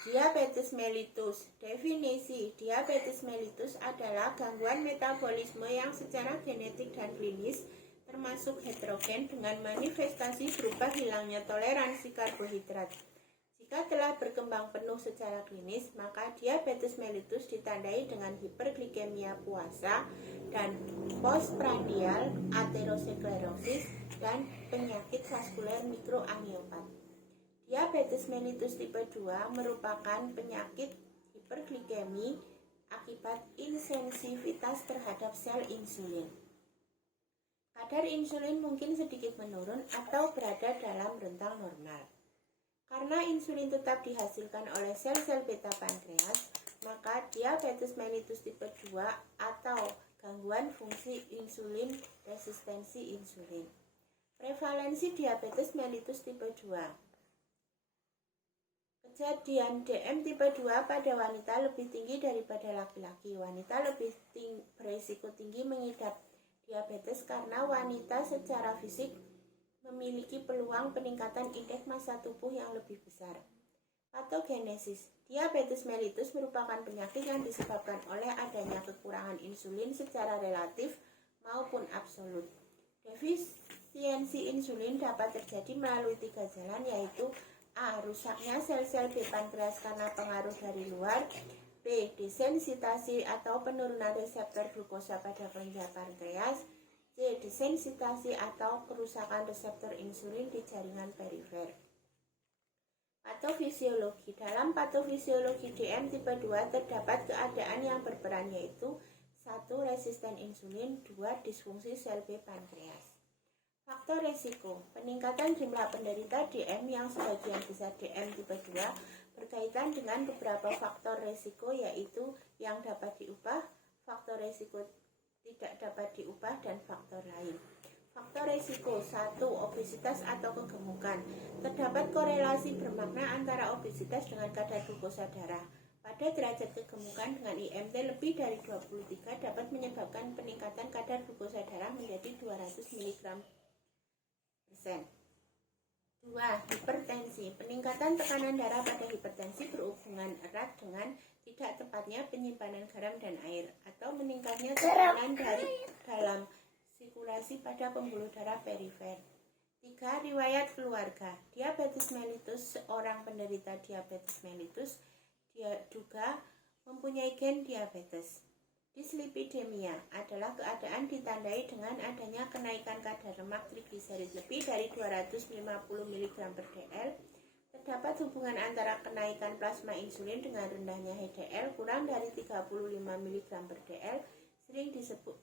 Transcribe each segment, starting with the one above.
Diabetes mellitus. Definisi diabetes mellitus adalah gangguan metabolisme yang secara genetik dan klinis termasuk heterogen dengan manifestasi berupa hilangnya toleransi karbohidrat. Jika telah berkembang penuh secara klinis, maka diabetes mellitus ditandai dengan hiperglikemia puasa dan postprandial aterosklerosis dan penyakit vaskuler mikroangiopat. Diabetes mellitus tipe 2 merupakan penyakit hiperglikemi akibat insensitivitas terhadap sel insulin. Kadar insulin mungkin sedikit menurun atau berada dalam rentang normal. Karena insulin tetap dihasilkan oleh sel-sel beta pankreas, maka diabetes mellitus tipe 2 atau gangguan fungsi insulin resistensi insulin. Prevalensi diabetes mellitus tipe 2. Kejadian DM tipe 2 pada wanita lebih tinggi daripada laki-laki. Wanita lebih beresiko tinggi mengidap diabetes karena wanita secara fisik memiliki peluang peningkatan indeks massa tubuh yang lebih besar. Patogenesis. Diabetes mellitus merupakan penyakit yang disebabkan oleh adanya kekurangan insulin secara relatif maupun absolut. Defisiensi insulin dapat terjadi melalui 3 jalan, yaitu A. Rusaknya sel-sel B pankreas karena pengaruh dari luar. B. Desensitasi atau penurunan reseptor glukosa pada kelenjar pankreas. C. Desensitasi atau kerusakan reseptor insulin di jaringan perifer. Patofisiologi. Dalam patofisiologi DM tipe 2 terdapat keadaan yang berperan, yaitu 1. Resisten insulin. 2. Disfungsi sel B pankreas. Faktor resiko. Peningkatan jumlah penderita DM yang sebagian besar DM tipe 2 berkaitan dengan beberapa faktor resiko, yaitu yang dapat diubah, faktor resiko tidak dapat diubah, dan faktor lain. Faktor resiko. 1. Obesitas atau kegemukan. Terdapat korelasi bermakna antara obesitas dengan kadar glukosa darah. Pada derajat kegemukan dengan IMT lebih dari 23 dapat menyebabkan peningkatan kadar glukosa darah menjadi 200 mg. 2. Hipertensi. Peningkatan tekanan darah pada hipertensi berhubungan erat dengan tidak tepatnya penyimpanan garam dan air atau meningkatnya tekanan dari dalam sirkulasi pada pembuluh darah perifer. 3. Riwayat keluarga. Diabetes mellitus. Seorang penderita diabetes mellitus juga mempunyai gen diabetes. Dislipidemia adalah keadaan ditandai dengan adanya kenaikan kadar lemak trigliserid lebih dari 250 mg/dl. Terdapat hubungan antara kenaikan plasma insulin dengan rendahnya HDL kurang dari 35 mg/dl,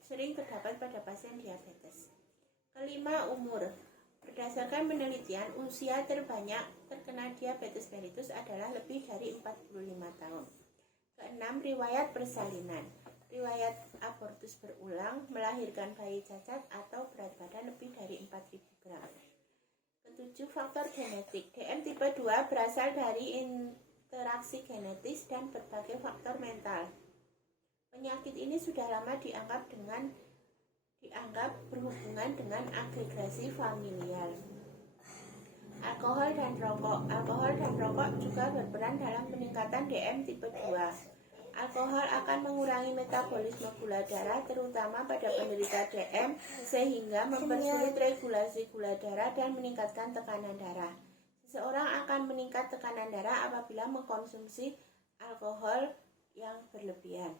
sering terdapat pada pasien diabetes. Kelima, umur. Berdasarkan penelitian, usia terbanyak terkena diabetes mellitus adalah lebih dari 45 tahun. Keenam, riwayat persalinan. Riwayat abortus berulang, melahirkan bayi cacat, atau berat badan lebih dari 4.000 gram. Ketujuh, faktor genetik. DM tipe 2 berasal dari interaksi genetis dan berbagai faktor mental. Penyakit ini sudah lama dianggap berhubungan dengan agregasi familial. Alkohol dan rokok. Alkohol dan rokok juga berperan dalam peningkatan DM tipe 2. Alkohol akan mengurangi metabolisme gula darah, terutama pada penderita DM, sehingga mempersulit regulasi gula darah dan meningkatkan tekanan darah. Seseorang akan meningkat tekanan darah apabila mengkonsumsi alkohol yang berlebihan.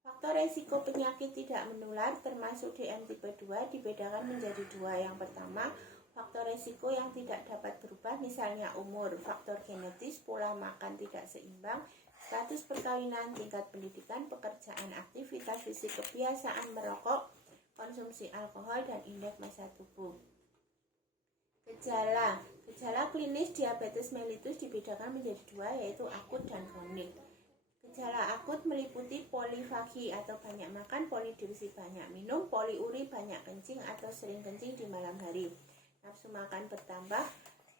Faktor resiko penyakit tidak menular termasuk DM tipe 2 dibedakan menjadi 2. Yang pertama, faktor resiko yang tidak dapat berubah, misalnya umur, faktor genetis, pola makan tidak seimbang, status perkawinan, tingkat pendidikan, pekerjaan, aktivitas fisik, kebiasaan merokok, konsumsi alkohol, dan indeks massa tubuh. Gejala klinis diabetes mellitus dibedakan menjadi 2, yaitu akut dan kronik. Gejala akut meliputi polifagi atau banyak makan, polidipsi banyak minum, poliuri banyak kencing atau sering kencing di malam hari. Nafsu makan bertambah,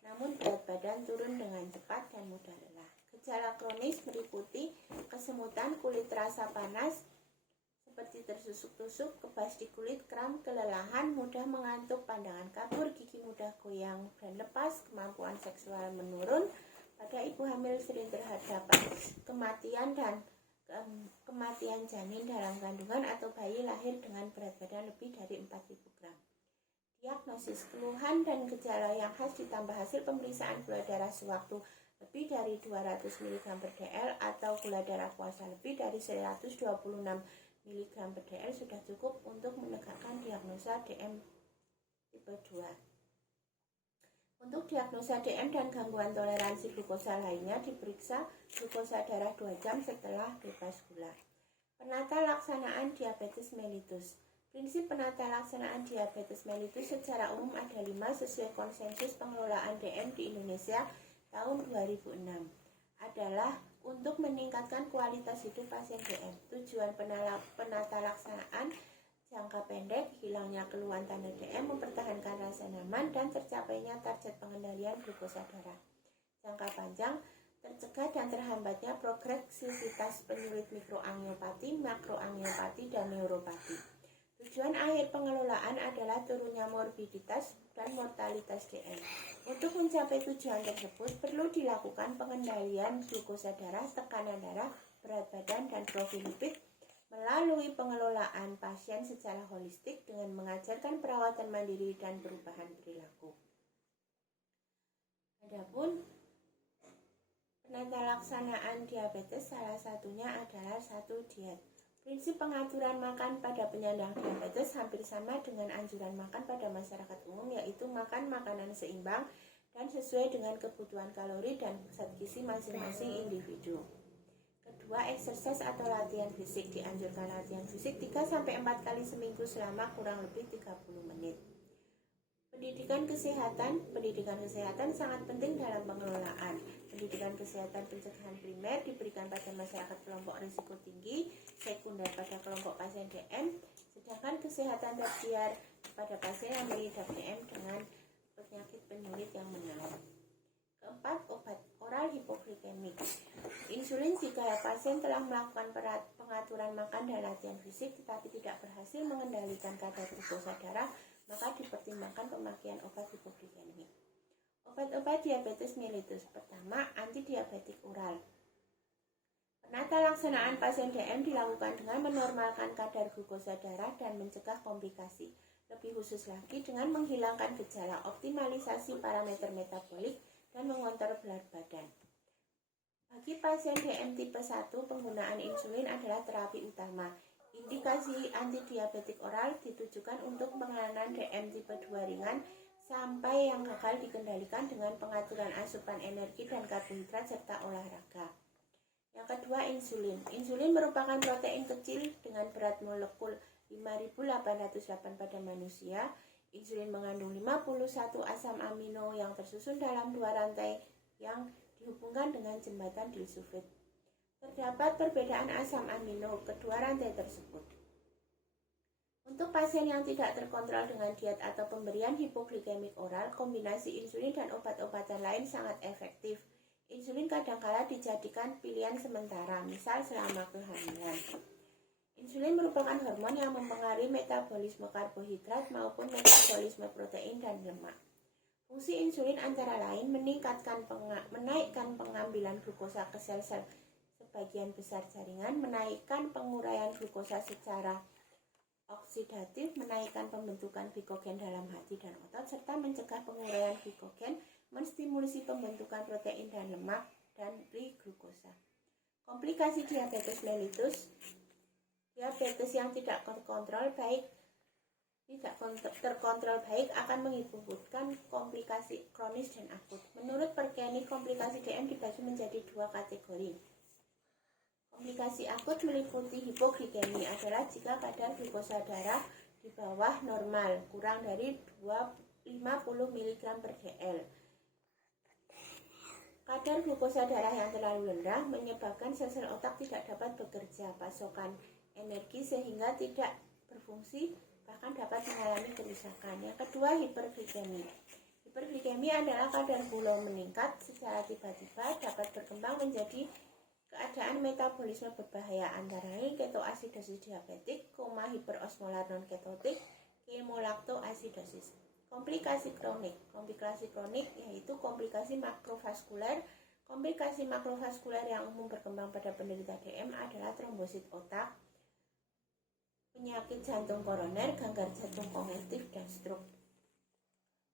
namun berat badan turun dengan cepat dan mudah lelah. Gejala kronis meliputi kesemutan, kulit terasa panas seperti tertusuk-tusuk, kebas di kulit, kram, kelelahan, mudah mengantuk, pandangan kabur, gigi mudah goyang dan lepas, kemampuan seksual menurun, Pada ibu hamil sering terdapat kematian janin dalam kandungan atau bayi lahir dengan berat badan lebih dari 4.000 gram. Diagnosis: keluhan dan gejala yang khas ditambah hasil pemeriksaan gula darah sewaktu lebih dari 200 mg per dl atau gula darah puasa lebih dari 126 mg per dl sudah cukup untuk menegakkan diagnosa DM tipe 2. Untuk diagnosa DM dan gangguan toleransi glukosa lainnya, diperiksa glukosa darah 2 jam setelah bebas gula. Penata laksanaan diabetes mellitus. Prinsip penata laksanaan diabetes mellitus secara umum ada 5 sesuai konsensus pengelolaan DM di Indonesia tahun 2006. Adalah untuk meningkatkan kualitas hidup pasien DM. Tujuan penata laksanaan jangka pendek, hilangnya keluhan tanda DM, mempertahankan rasa nyaman, dan tercapainya target pengendalian glukosa darah. Jangka panjang, tercegah dan terhambatnya progresivitas penyulit mikroangiopati, makroangiopati, dan neuropati. Tujuan akhir pengelolaan adalah turunnya morbiditas dan mortalitas DM. Untuk mencapai tujuan tersebut, perlu dilakukan pengendalian glukosa darah, tekanan darah, berat badan, dan profil lipid melalui pengelolaan pasien secara holistik dengan mengajarkan perawatan mandiri dan perubahan perilaku. Adapun penata laksanaan diabetes salah satunya adalah 1. Diet. Prinsip pengaturan makan pada penyandang diabetes hampir sama dengan anjuran makan pada masyarakat umum, yaitu makan makanan seimbang dan sesuai dengan kebutuhan kalori dan zat gizi masing-masing individu. Kedua, exercise atau latihan fisik. Dianjurkan latihan fisik 3-4 kali seminggu selama kurang lebih 30 menit. Pendidikan kesehatan sangat penting dalam pengelolaan. Pendidikan kesehatan pencegahan primer diberikan pada masyarakat kelompok risiko tinggi, sekunder pada kelompok pasien DM, sedangkan kesehatan tersier pada pasien yang mengidap DM dengan penyakit penyulit yang menaun. Keempat, obat oral hipoglikemik. Insulin jika pasien telah melakukan pengaturan makan dan latihan fisik tetapi tidak berhasil mengendalikan kadar glukosa darah, maka dipertimbangkan pemakaian obat hipoglikemik. Obat-obat diabetes mellitus. Pertama, antidiabetik oral. Penata laksanaan pasien DM dilakukan dengan menormalkan kadar glukosa darah dan mencegah komplikasi. Lebih khusus lagi dengan menghilangkan gejala, optimalisasi parameter metabolik, dan mengontrol berat badan. Bagi pasien DM tipe 1, penggunaan insulin adalah terapi utama. Indikasi antidiabetik oral ditujukan untuk penanganan DM tipe 2 ringan sampai yang gagal dikendalikan dengan pengaturan asupan energi dan karbohidrat serta olahraga. Yang kedua, insulin. Insulin merupakan protein kecil dengan berat molekul 5.808 pada manusia. Insulin mengandung 51 asam amino yang tersusun dalam 2 rantai yang dihubungkan dengan jembatan disulfid. Terdapat perbedaan asam amino kedua rantai tersebut. Untuk pasien yang tidak terkontrol dengan diet atau pemberian hipoglikemik oral, kombinasi insulin dan obat-obatan lain sangat efektif. Insulin kadangkala dijadikan pilihan sementara, misal selama kehamilan. Insulin merupakan hormon yang mempengaruhi metabolisme karbohidrat maupun metabolisme protein dan lemak. Fungsi insulin antara lain menaikkan pengambilan glukosa ke sel-sel sebagian besar jaringan, menaikkan penguraian glukosa secara oksidatif, menaikkan pembentukan glikogen dalam hati dan otot, serta mencegah penguraian glikogen, menstimulasi pembentukan protein dan lemak, dan glukosa. Komplikasi diabetes mellitus. Diabetes yang tidak terkontrol baik akan mengakibatkan komplikasi kronis dan akut. Menurut Perkeni, komplikasi DM dibagi menjadi 2 kategori. Komplikasi akut meliputi hipoglikemi adalah jika kadar glukosa darah di bawah normal, kurang dari 50 mg per dl. Kadar glukosa darah yang terlalu rendah menyebabkan sel-sel otak tidak dapat bekerja, pasokan energi sehingga tidak berfungsi, bahkan dapat mengalami kerusakan. Yang kedua, hiperglikemi. Hiperglikemi adalah kadar gula meningkat secara tiba-tiba, dapat berkembang menjadi keadaan metabolisme berbahaya antara lain ketoasidosis diabetik, koma hiperosmolar non-ketotik, kemolaktoasidosis. Komplikasi kronik yaitu komplikasi makrovaskuler, Komplikasi makrovaskuler yang umum berkembang pada penderita DM adalah trombosit otak, penyakit jantung koroner, ganggar jantung kongestif, dan stroke.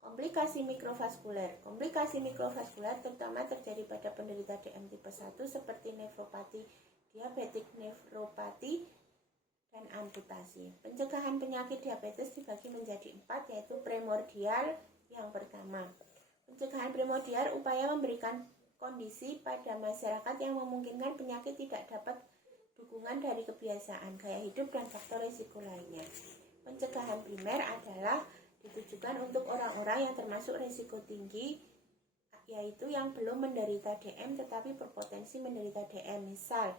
Komplikasi mikrovaskuler. Komplikasi mikrovaskuler terutama terjadi pada penderita DM tipe 1 seperti nefropati, diabetik nefropati, dan amputasi. Pencegahan penyakit diabetes dibagi menjadi 4, yaitu primordial yang pertama. Pencegahan primordial upaya memberikan kondisi pada masyarakat yang memungkinkan penyakit tidak dapat dukungan dari kebiasaan, gaya hidup, dan faktor risiko lainnya. Pencegahan primer adalah ditujukan untuk orang-orang yang termasuk risiko tinggi, yaitu yang belum menderita DM tetapi berpotensi menderita DM. Misal,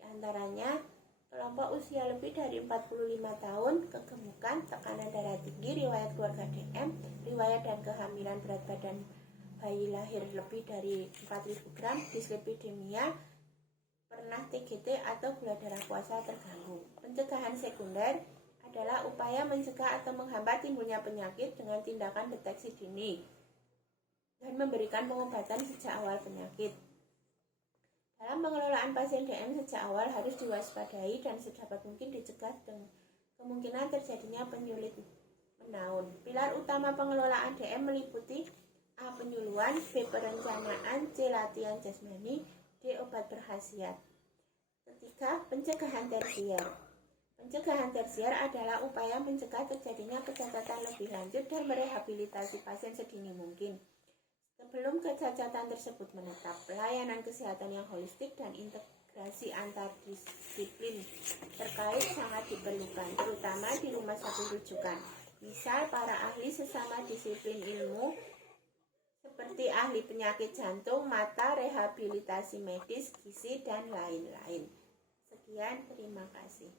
diantaranya kelompok usia lebih dari 45 tahun, kegemukan, tekanan darah tinggi, riwayat keluarga DM, riwayat dan kehamilan, berat badan bayi lahir lebih dari 4.000 gram, dislipidemia, pernah TGT atau gula darah puasa terganggu. Pencegahan sekunder adalah upaya mencegah atau menghambat timbulnya penyakit dengan tindakan deteksi dini dan memberikan pengobatan sejak awal penyakit. Dalam pengelolaan pasien DM sejak awal harus diwaspadai dan sedapat mungkin dicegah dengan kemungkinan terjadinya penyulit menaun. Pilar utama pengelolaan DM meliputi A. Penyuluhan, B. Perencanaan, C. Latihan jasmani, D. Obat berkhasiat. Ketiga, pencegahan tersier. Pencegahan tersier adalah upaya mencegah terjadinya kecacatan lebih lanjut dan merehabilitasi pasien sedini mungkin. Sebelum kecacatan tersebut menetap, pelayanan kesehatan yang holistik dan integrasi antar disiplin terkait sangat diperlukan, terutama di rumah sakit rujukan. Misal, para ahli sesama disiplin ilmu seperti ahli penyakit jantung, mata, rehabilitasi medis, gizi, dan lain-lain. Sekian, terima kasih.